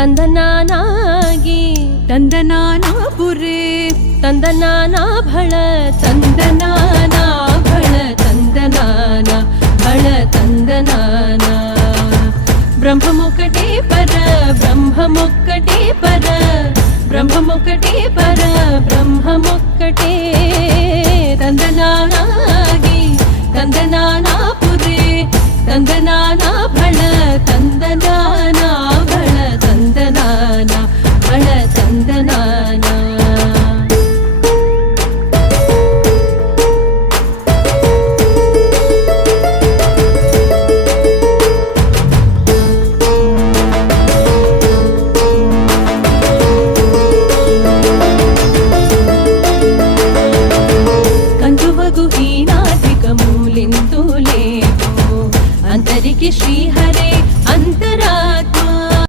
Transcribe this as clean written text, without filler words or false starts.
ತಂದನಾನಾಗಿ ತಂದನಾನಾ ಪುರೇ ತಂದನಾನಾ ಭಳ ತಂದನಾನಾ ಭಳ ತಂದನಾನ ಭಳ ತಂದನಾನ ಬ್ರಹ್ಮಮೊಕ್ಕಟೇ ಪರ ಬ್ರಹ್ಮಮೊಕ್ಕಟೇ ಪರ ಬ್ರಹ್ಮಮೊಕ್ಕಟೇ ಪರ ಬ್ರಹ್ಮಮೊಕ್ಕಟೇ ತಂದನಾನಾಗಿ ತಂದನಾನಾ ಪುರೇ ತಂದನಾನಾ ಭಳ ತಂದನಾನ